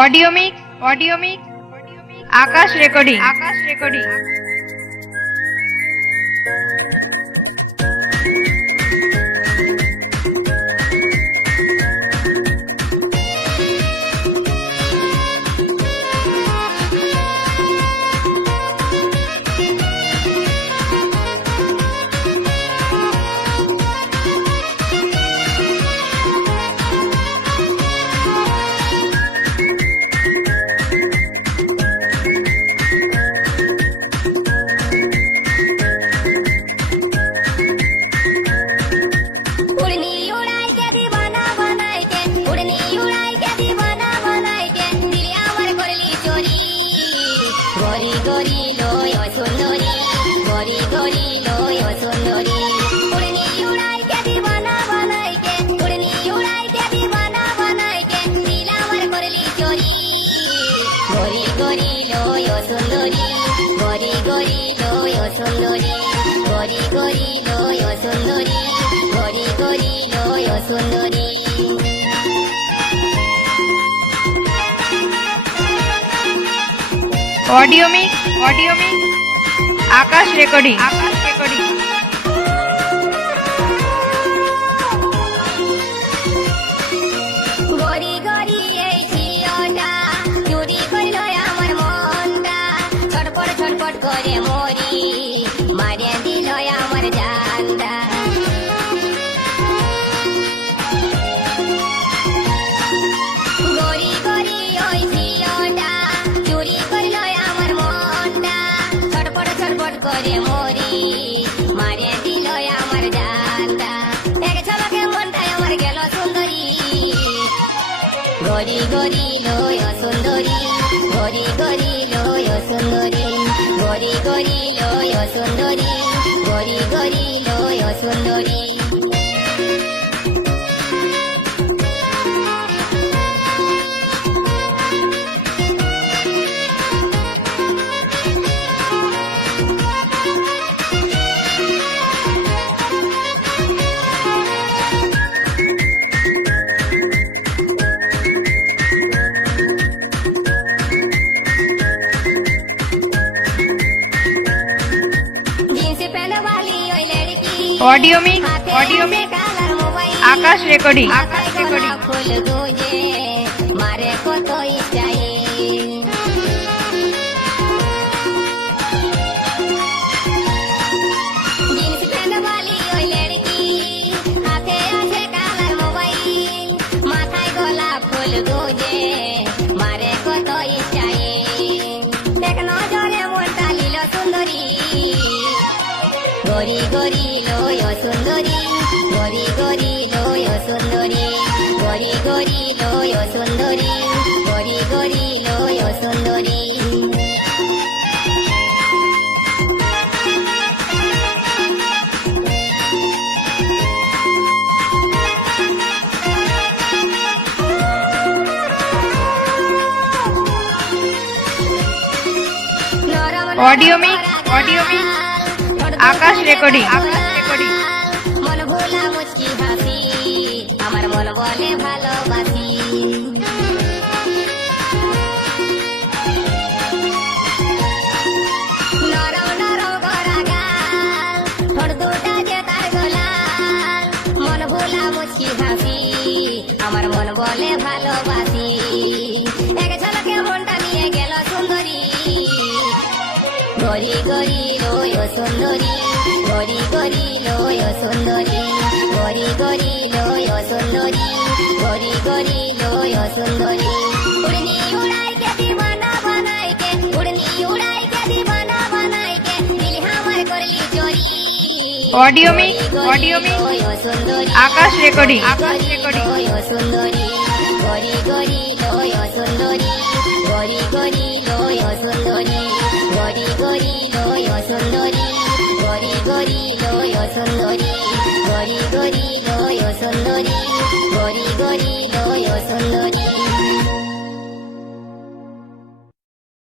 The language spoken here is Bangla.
অডিও মিক্স আকাশ রেকর্ডিং। গরি গরি লয় সুন্দরী, গরি গরি লয় সুন্দরী, উড়নি উড়াইতে দিবানা বানাইতে, উড়নি উড়াইতে দিবানা বানাইতে, দিল আমার করলি চোরি। গরি গরি লয় সুন্দরী, গরি গরি লয় সুন্দরী, গরি গরি লয় সুন্দরী, গরি গরি লয় সুন্দরী। অডিও মিক্স আকাশ রেকর্ডিং। গরি গরি এই ঝিওটা চুরি করল আমার মনটা, ছটপট ছটপট করে মরি, মারিয়া দিল আমার জানটা। গরি গরি ওই ঝিওটা চুরি করল আমার মনটা, ছটপট ছটপট করে মরি, মারিয়া দিল আমার জানটা। এক ঝলকে মনটাই আমার গেল সুন্দরী। গরি গরি লয় সুন্দরী, গরি গরি লয় সুন্দরী, গরি গরি লয় সুন্দরী, গরি গরি লয় সুন্দরী। অডিও মিক্স আকাশ রেকর্ডিং। ফুল গুজে মারে কত ইচ্ছাই, জিন্স প্যান্ট वाली ওই লড়কি, হাতে আছে কালার মোবাইল, মাথায় গোলাপ ফুল গুজে মারে কত ইচ্ছাই। এক নজরে মনটা লীল সুন্দরী। গরি গরি লয় সুন্দরী, গরি গরি লয় সুন্দরী, গরি গরি লয় সুন্দরী, গরি গরি লয় সুন্দরী। অডিও মিক্স আকাশ রেকর্ডিং। মন ভোলা মুচকি হাসি, আমার মন বলে ভালোবাসি। নরম নরম গড়া গাল, ঠোঁট দুটা যে তার গোলাল, মন ভোলা মুচকি হাসি, আমার মন বলে ভালোবাসি। এক ঝলকে মনটা নিয়ে গেল সুন্দরী। গরি গরি লয় সুন্দরী, গরি গরি লয় সুন্দরী, গরি গরি লয় সুন্দরী, গরি গরি লয় সুন্দরী, উড়নি উড়াইতে দিবানা বানাইতে, উড়নি উড়াইতে দিবানা বানাইতে, দিল আমার করলি চোরি। অডিও মিক্স সুন্দরী আকাশ রেকর্ডিং। সুন্দরী, গরি গরি লয় সুন্দরী, গরি গরি লয় সুন্দরী, গরি গরি লয় সুন্দরী, গরি গরি লয় সুন্দরী, গরি গরি লয় সুন্দরী, গরি গরি লয় সুন্দরী।